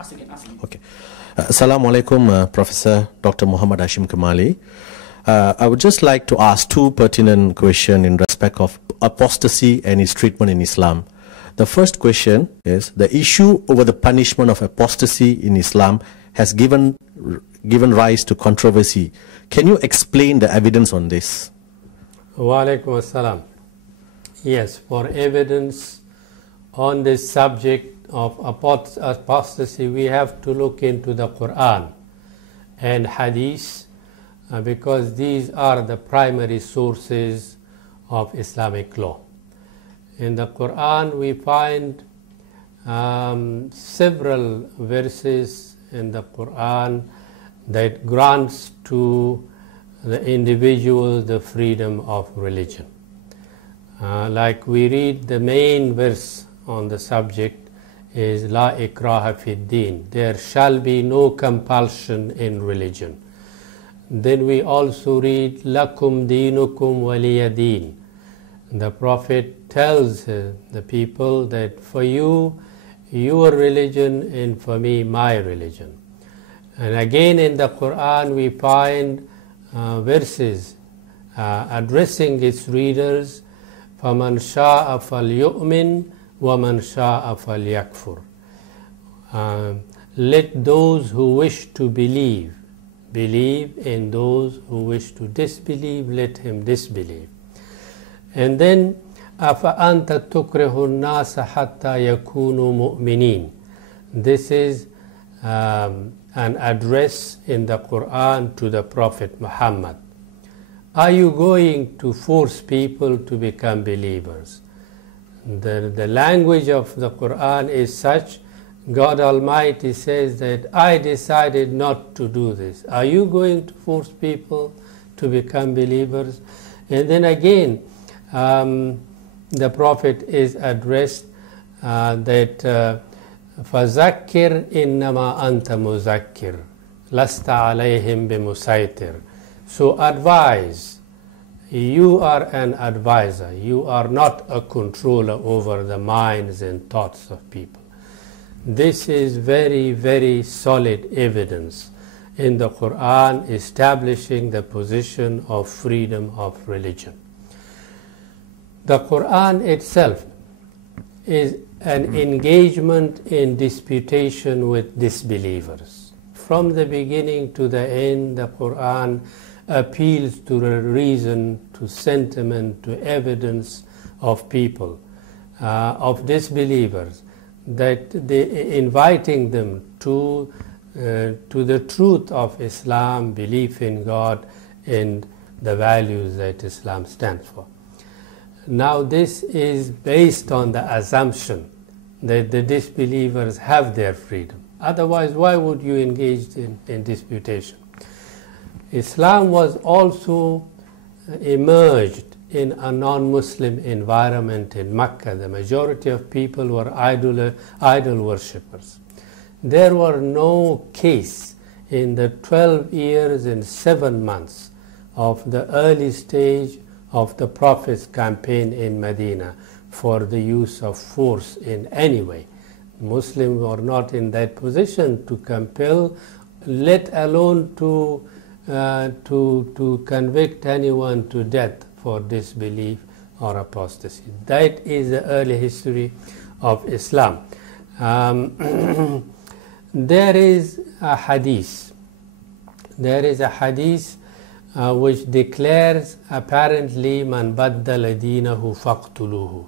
Okay. Assalamu alaikum, Professor Dr. Mohammad Hashim Kamali. I would just like to ask two pertinent questions in respect of apostasy and its treatment in Islam. The first question is, the issue over the punishment of apostasy in Islam has given rise to controversy. Can you explain the evidence on this? Wa alaikum assalam. Yes, for evidence on this subject of apostasy, we have to look into the Quran and Hadith because these are the primary sources of Islamic law. In the Quran, we find several verses in the Quran that grants to the individual the freedom of religion. Like we read, the main verse on the subject is La ikraha fid din. There shall be no compulsion in religion. Then we also read Lakum dinukum waliya din. The Prophet tells the people that for you, your religion, and for me, my religion. And again in the Quran we find verses addressing its readers, فَمَنْ شَاءَ فَلْيُؤْمِنْ وَمَنْ شَاءَ فَلْيَكْفُرْ. Let those who wish to believe, and those who wish to disbelieve, let him disbelieve. And then أَفَأَنْتَ تُكْرِهُ النَّاسَ حَتَّى يَكُونُوا مُؤْمِنِينَ. This is an address in the Quran to the Prophet Muhammad. Are you going to force people to become believers? The language of the Quran is such, God Almighty says that I decided not to do this. Are you going to force people to become believers? And then again, the Prophet is addressed that فَذَكِّرْ إِنَّمَا أَنْتَ مُذَكِّرْ لَسْتَ عَلَيْهِمْ بِمُسَيْطِرْ. So advise. You are an advisor. You are not a controller over the minds and thoughts of people. This is very, very solid evidence in the Quran establishing the position of freedom of religion. The Quran itself is an engagement in disputation with disbelievers. From the beginning to the end, the Quran appeals to the reason, to sentiment, to evidence of people, of disbelievers, that they inviting them to the truth of Islam, belief in God, and the values that Islam stands for. Now this is based on the assumption that the disbelievers have their freedom. Otherwise, why would you engage in disputation? Islam was also emerged in a non-Muslim environment in Mecca. The majority of people were idol worshippers. There were no case in the 12 years and 7 months of the early stage of the Prophet's campaign in Medina for the use of force in any way. Muslims were not in that position to compel, let alone to convict anyone to death for disbelief or apostasy. That is the early history of Islam. There is a hadith. There is a hadith which declares apparently man baddala dinahu faqtuluhu.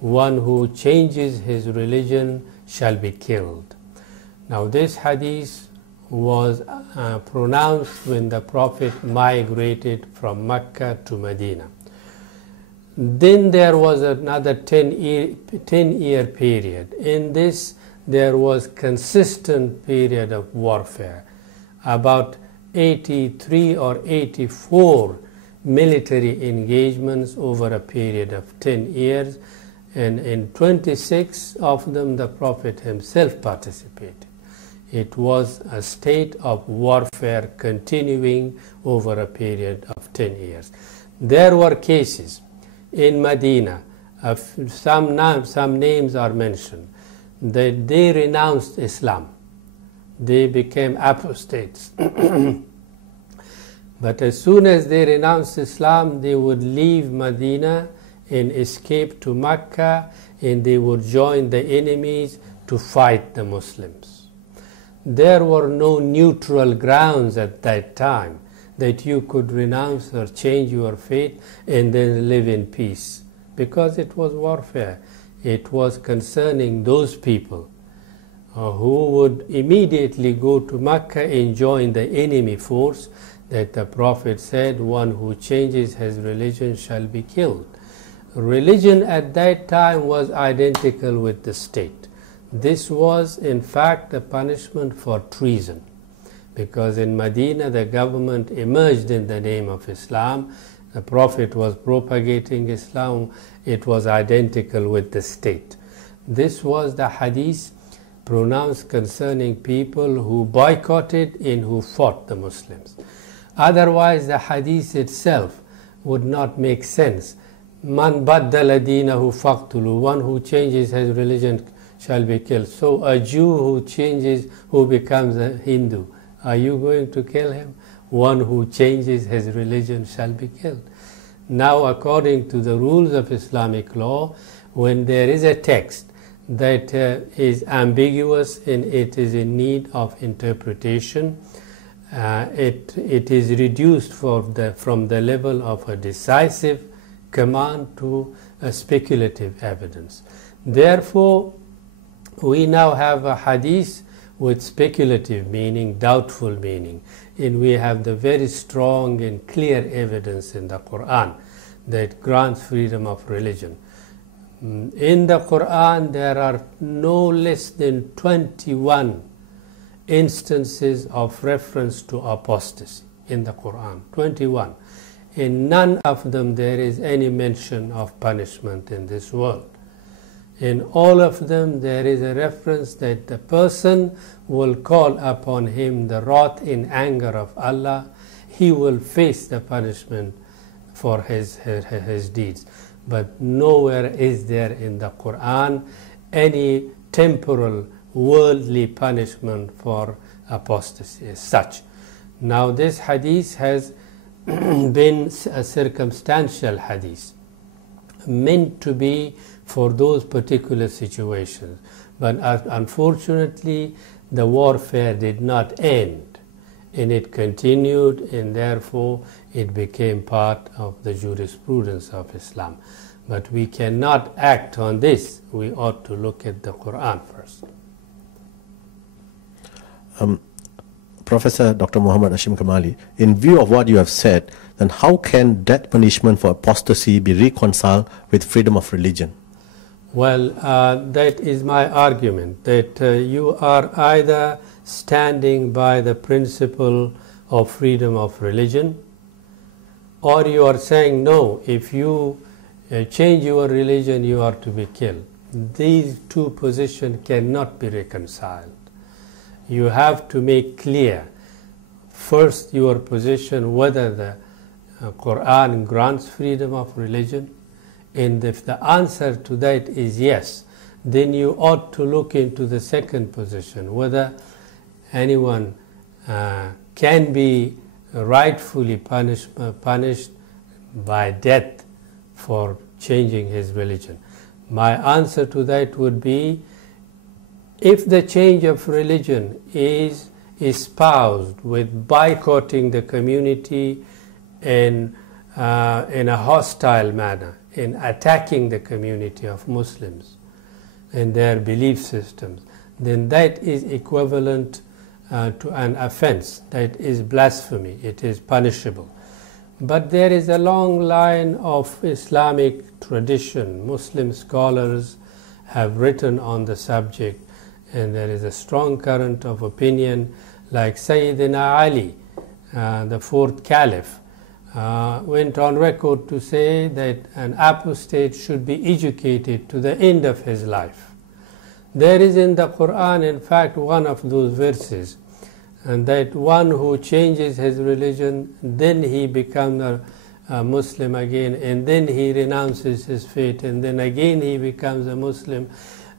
One who changes his religion shall be killed. Now this hadith was pronounced when the Prophet migrated from Mecca to Medina. Then there was another 10-year period. In this there was consistent period of warfare. About 83 or 84 military engagements over a period of 10 years, and in 26 of them the Prophet himself participated. It was a state of warfare continuing over a period of 10 years. There were cases in Medina, some names are mentioned, that they renounced Islam they became apostates. But as soon as they renounced Islam, they would leave Medina and escape to Mecca, and they would join the enemies to fight the Muslims. There were no neutral grounds at that time that you could renounce or change your fate and then live in peace, because it was warfare. It was concerning those people who would immediately go to Mecca and join the enemy force, that the Prophet said, one who changes his religion shall be killed. Religion at that time was identical with the state. This was in fact a punishment for treason, because in Medina the government emerged in the name of Islam. The Prophet was propagating Islam. It was identical with the state. This was the hadith pronounced concerning people who boycotted and who fought the Muslims. Otherwise the hadith itself would not make sense. Man baddala dinahu faqtulu, one who changes his religion shall be killed. So a Jew who changes, who becomes a Hindu, are you going to kill him? One who changes his religion shall be killed. Now, according to the rules of Islamic law, when there is a text that is ambiguous and it is in need of interpretation, it is reduced from the level of a decisive command to a speculative evidence. Therefore, we now have a hadith with speculative meaning, doubtful meaning, and we have the very strong and clear evidence in the Quran that grants freedom of religion. In the Quran there are no less than 21 instances of reference to apostasy in the Quran, 21. In none of them there is any mention of punishment in this world. In all of them there is a reference that the person will call upon him the wrath and anger of Allah. He will face the punishment for his deeds. But nowhere is there in the Quran any temporal worldly punishment for apostasy as such. Now this hadith has been a circumstantial hadith, meant to be for those particular situations. But unfortunately the warfare did not end, and it continued, and therefore it became part of the jurisprudence of Islam. But we cannot act on this. We ought to look at the Quran first. Professor Dr. Mohammad Hashim Kamali, in view of what you have said, then how can death punishment for apostasy be reconciled with freedom of religion? Well, that is my argument, that you are either standing by the principle of freedom of religion, or you are saying, no, if you change your religion, you are to be killed. These two positions cannot be reconciled. You have to make clear first your position, whether the Quran grants freedom of religion, and if the answer to that is yes, then you ought to look into the second position, whether anyone can be rightfully punished by death for changing his religion. My answer to that would be, if the change of religion is espoused with boycotting the community in a hostile manner, in attacking the community of Muslims and their belief systems, then that is equivalent to an offense. That is blasphemy. It is punishable. But there is a long line of Islamic tradition. Muslim scholars have written on the subject, and there is a strong current of opinion, like Sayyidina Ali, the fourth caliph, went on record to say that an apostate should be educated to the end of his life. There is in the Quran, in fact, one of those verses, and that one who changes his religion, then he becomes a Muslim again, and then he renounces his faith, and then again he becomes a Muslim.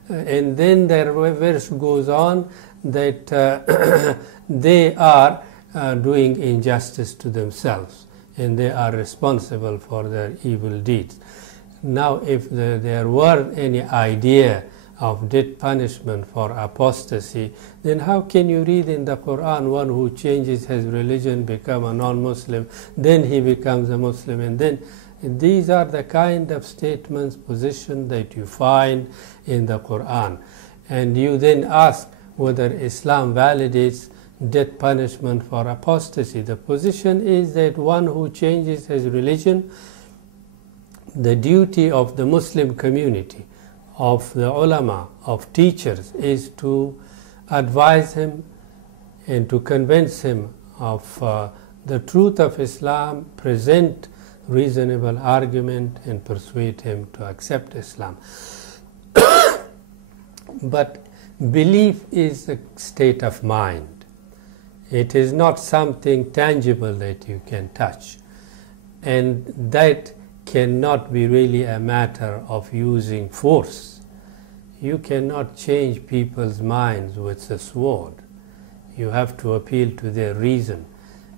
And then the verse goes on that they are doing injustice to themselves and they are responsible for their evil deeds. Now, if there were any idea of death punishment for apostasy, then how can you read in the Quran one who changes his religion, become a non-Muslim, then he becomes a Muslim, and then these are the kind of statements, position that you find in the Quran. And you then ask whether Islam validates death punishment for apostasy. The position is that one who changes his religion, the duty of the Muslim community, of the ulama, of teachers, is to advise him and to convince him of the truth of Islam, present reasonable argument and persuade him to accept Islam. But belief is a state of mind. It is not something tangible that you can touch, and that cannot be really a matter of using force. You cannot change people's minds with a sword. You have to appeal to their reason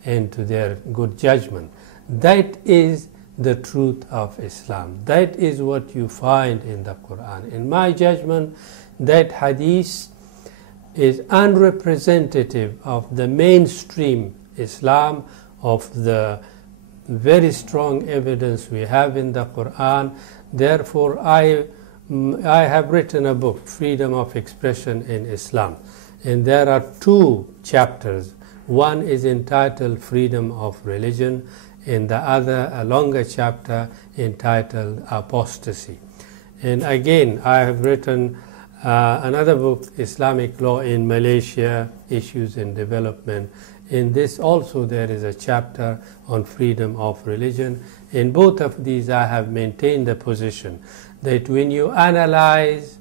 and to their good judgment. That is the truth of Islam. That is what you find in the Quran. In my judgment, that hadith is unrepresentative of the mainstream Islam, of the very strong evidence we have in the Quran. Therefore, I have written a book, Freedom of Expression in Islam, and there are 2 chapters. One is entitled Freedom of Religion, and the other a longer chapter entitled Apostasy. And again, I have written another book, Islamic Law in Malaysia, Issues in Development. In this also there is a chapter on freedom of religion. In both of these I have maintained the position that when you analyze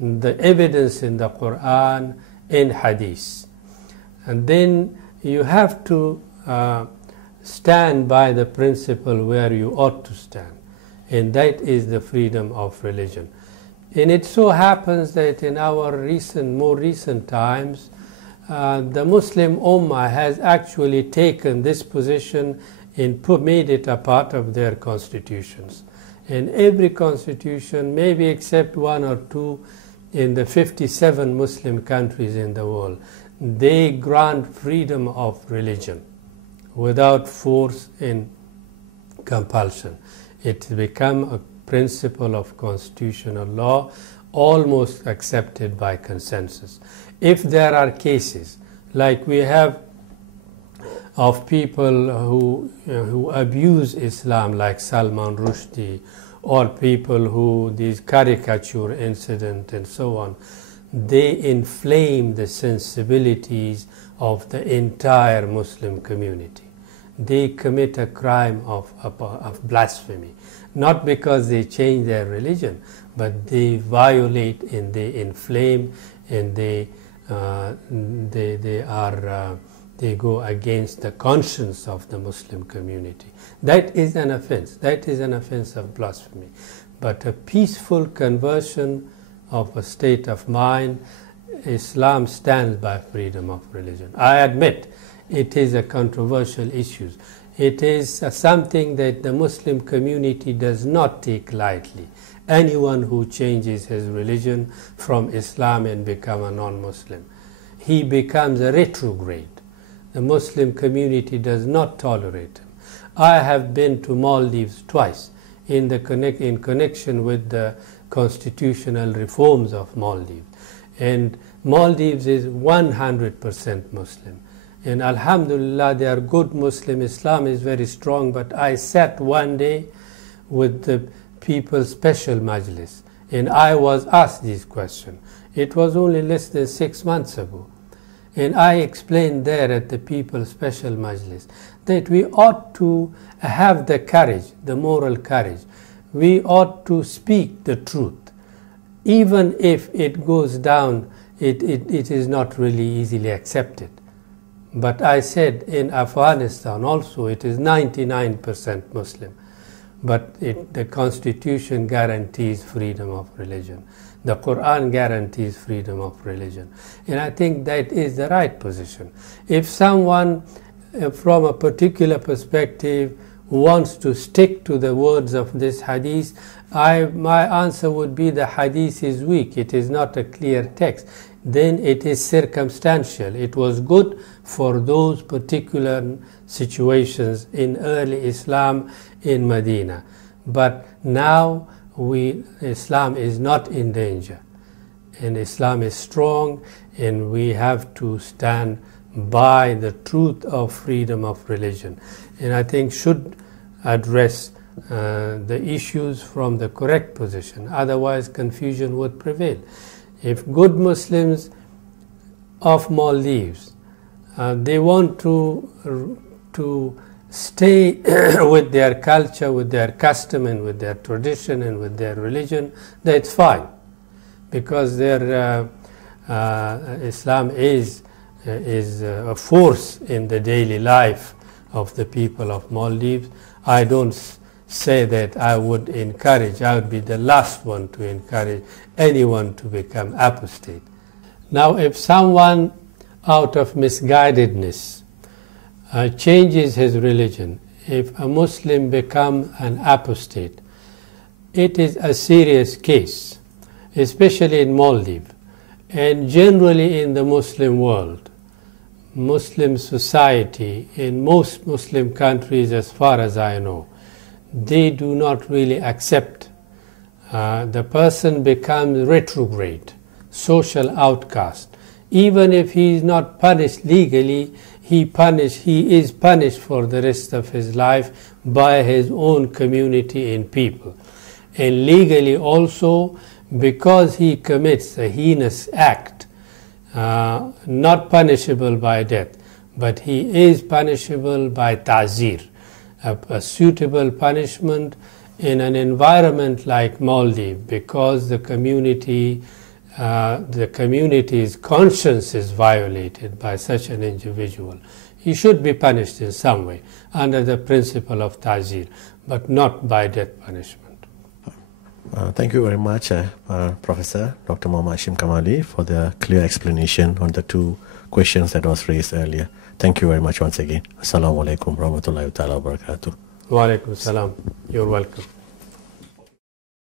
the evidence in the Quran and Hadith, and then you have to stand by the principle where you ought to stand, and that is the freedom of religion. And it so happens that in our more recent times, the Muslim Ummah has actually taken this position and made it a part of their constitutions. And every constitution, maybe except 1 or 2 in the 57 Muslim countries in the world, they grant freedom of religion without force and compulsion. It's become a principle of constitutional law, almost accepted by consensus. If there are cases like we have of people who abuse Islam, like Salman Rushdie, or people who, these caricature incident and so on, they inflame the sensibilities of the entire Muslim community. They commit a crime of blasphemy, not because they change their religion, but they violate and they inflame and they go against the conscience of the Muslim community. That is an offense. That is an offense of blasphemy. But a peaceful conversion of a state of mind, Islam stands by freedom of religion. I admit it is a controversial issue. It is something that the Muslim community does not take lightly. Anyone who changes his religion from Islam and become a non-Muslim, he becomes a retrograde. The Muslim community does not tolerate him. I have been to Maldives twice in connection with the constitutional reforms of Maldives. And Maldives is 100% Muslim. And Alhamdulillah, they are good Muslim. Islam is very strong. But I sat one day with the People's Special Majlis, and I was asked this question. It was only less than 6 months ago. And I explained there at the People's Special Majlis that we ought to have the courage, the moral courage. We ought to speak the truth. Even if it goes down, it is not really easily accepted. But I said in Afghanistan also it is 99% Muslim. But the constitution guarantees freedom of religion. The Quran guarantees freedom of religion. And I think that is the right position. If someone from a particular perspective wants to stick to the words of this hadith, my answer would be the hadith is weak. It is not a clear text. Then it is circumstantial. It was good for those particular situations in early Islam in Medina. But now Islam is not in danger. And Islam is strong, and we have to stand by the truth of freedom of religion. And I think should address the issues from the correct position. Otherwise, confusion would prevail. If good Muslims of Maldives, they want to stay with their culture, with their custom, and with their tradition, and with their religion, that's fine, because their Islam is a force in the daily life of the people of Maldives. I don't say that I would be the last one to encourage anyone to become apostate. Now, if someone out of misguidedness changes his religion, if a Muslim becomes an apostate, it is a serious case, especially in Maldives and generally in the Muslim world. Muslim society in most Muslim countries, as far as I know, they do not really accept. The person becomes retrograde, social outcast. Even if he is not punished legally, he is punished for the rest of his life by his own community and people. And legally also, because he commits a heinous act, not punishable by death, but he is punishable by ta'zir, a suitable punishment in an environment like Maldives, because the community's conscience is violated by such an individual. He should be punished in some way under the principle of ta'zir, but not by death punishment. Thank you very much, Professor Dr. Mohammad Hashim Kamali, for the clear explanation on the two questions that was raised earlier. Thank you very much once again. Assalamu alaikum warahmatullahi ta'ala wa barakatuh. Wa alaikum salam. You're welcome.